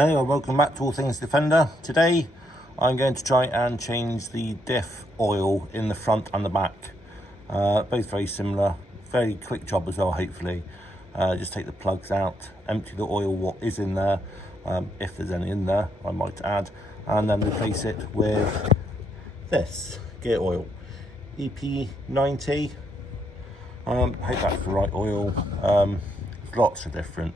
Hello and welcome back to All Things Defender. Today I'm going to try and change the diff oil in the front and the back. Both very similar, very quick job as well hopefully. Just take the plugs out, empty the oil what is in there, if there's any in there I might add, and then replace it with this gear oil, EP90. Hope that's the right oil. Lots of different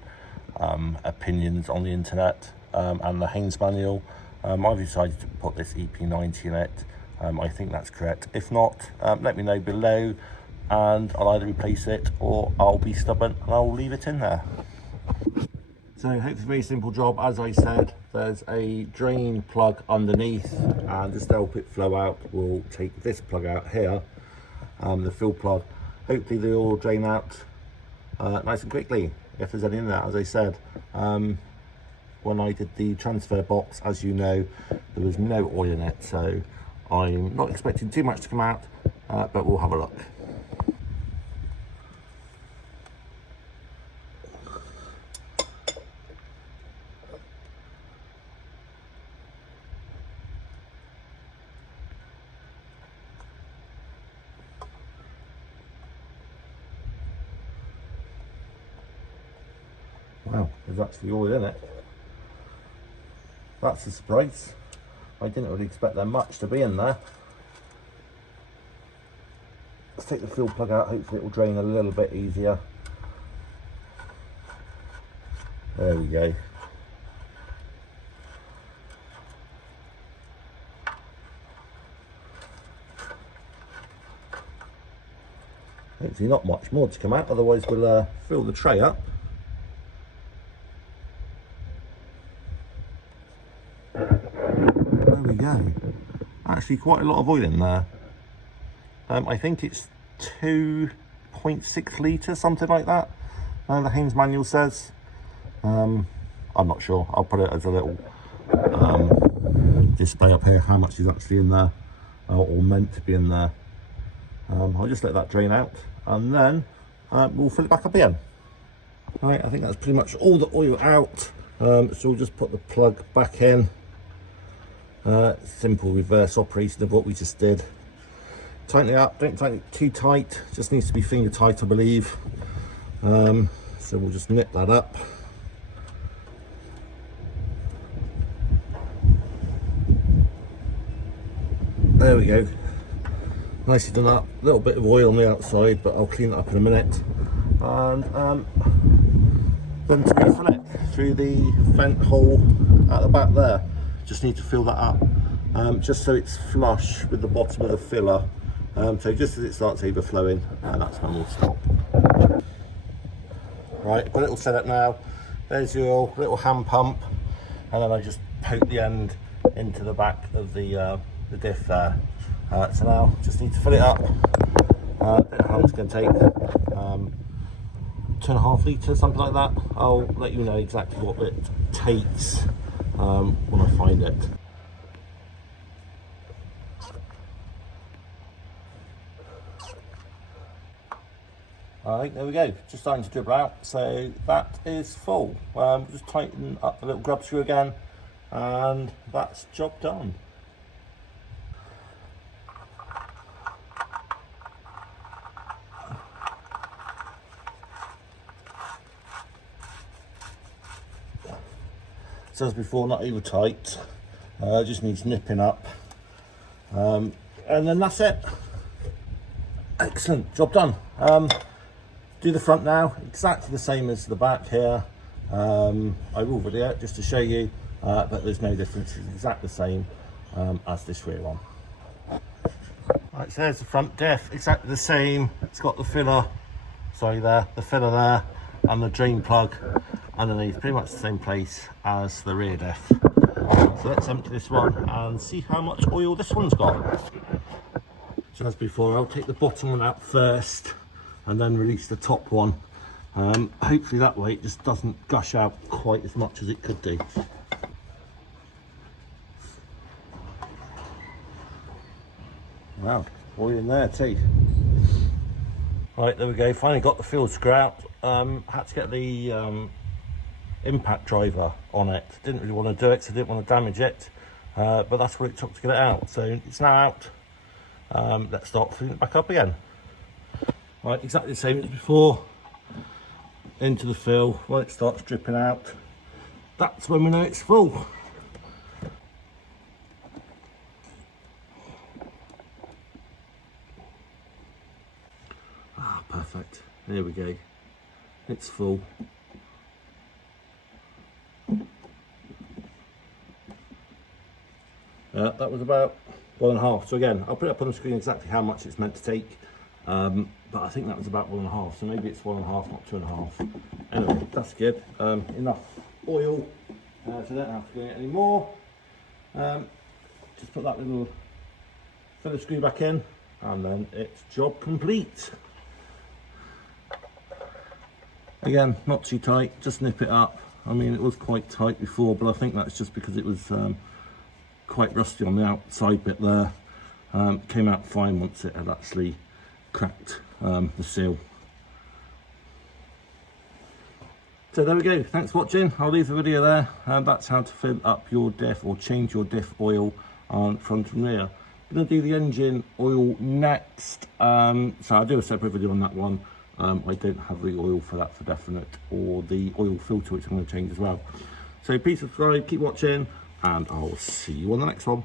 opinions on the internet and the Haynes manual. I've decided to put this EP90 in it. I think that's correct. If not, let me know below and I'll either replace it or I'll be stubborn and I'll leave it in there. So hopefully a very simple job. As I said, there's a drain plug underneath, and just to help it flow out, we'll take this plug out here, the fill plug. Hopefully they all drain out nice and quickly, if there's any in there. As I said, when I did the transfer box, as you know, there was no oil in it, so I'm not expecting too much to come out, but we'll have a look. Wow, there's actually oil in it. That's a surprise. I didn't really expect there much to be in there. Let's take the fuel plug out, hopefully it will drain a little bit easier. There we go. Hopefully not much more to come out, otherwise we'll fill the tray up. There we go. Actually quite a lot of oil in there. I think it's 2.6 litres, something like that. The Haynes manual says. I'm not sure. I'll put it as a little display up here, how much is actually in there, or meant to be in there. I'll just let that drain out and then we'll fill it back up again. Right, I think that's pretty much all the oil out. So we'll just put the plug back in. Simple reverse operation of what we just did. Tighten it up, don't tighten it too tight, just needs to be finger tight I believe. So we'll just nip that up. There we go, nicely done up. A little bit of oil on the outside, but I'll clean it up in a minute. And then to refill it through the vent hole at the back there. Just need to fill that up, just so it's flush with the bottom of the filler. So just as it starts overflowing, and that's when we'll stop. Right, got it all set up now. There's your little hand pump, and then I just poke the end into the back of the diff there. So now just need to fill it up. I don't know how long it's going to take. 2.5 litres, something like that. I'll let you know exactly what it takes when I find it. Alright, there we go, just starting to dribble out, so that is full. Just tighten up the little grub screw again, and that's job done. So as before, not over tight, just needs nipping up, and then that's it. Excellent, job done. Do the front now, exactly the same as the back here. I will video it just to show you, but there's no difference, it's exactly the same as this rear one. Right, so there's the front diff, exactly the same. It's got the filler, the filler there, and the drain plug underneath, pretty much the same place as the rear diff. So let's empty this one and see how much oil this one's got. So as before, I'll take the bottom one out first and then release the top one. Hopefully that way it just doesn't gush out quite as much as it could do. Wow, oil in there too. Right, there we go, finally got the field screw out. Had to get the impact driver on it. Didn't really want to do it because I didn't want to damage it, but that's what it took to get it out. So it's now out. Let's start filling it back up again. Right, exactly the same as before. Into the fill. When it starts dripping out, that's when we know it's full. Ah, perfect. There we go. It's full. That was about 1.5. So again, I'll put it up on the screen exactly how much it's meant to take. But I think that was about 1.5. So maybe it's 1.5, not 2.5. Anyway, that's good. Enough oil, so I don't have to get any more. Just put that little filler screw back in, and then it's job complete. Again, not too tight, just nip it up. I mean, it was quite tight before, but I think that's just because it was quite rusty on the outside bit there. Came out fine once it had actually cracked the seal. So there we go, thanks for watching. I'll leave the video there. That's how to fill up your diff or change your diff oil on front and rear. I'm going to do the engine oil next, so I'll do a separate video on that one. I don't have the oil for that for definite, or the oil filter, which I'm going to change as well. So please subscribe, keep watching, and I'll see you on the next one.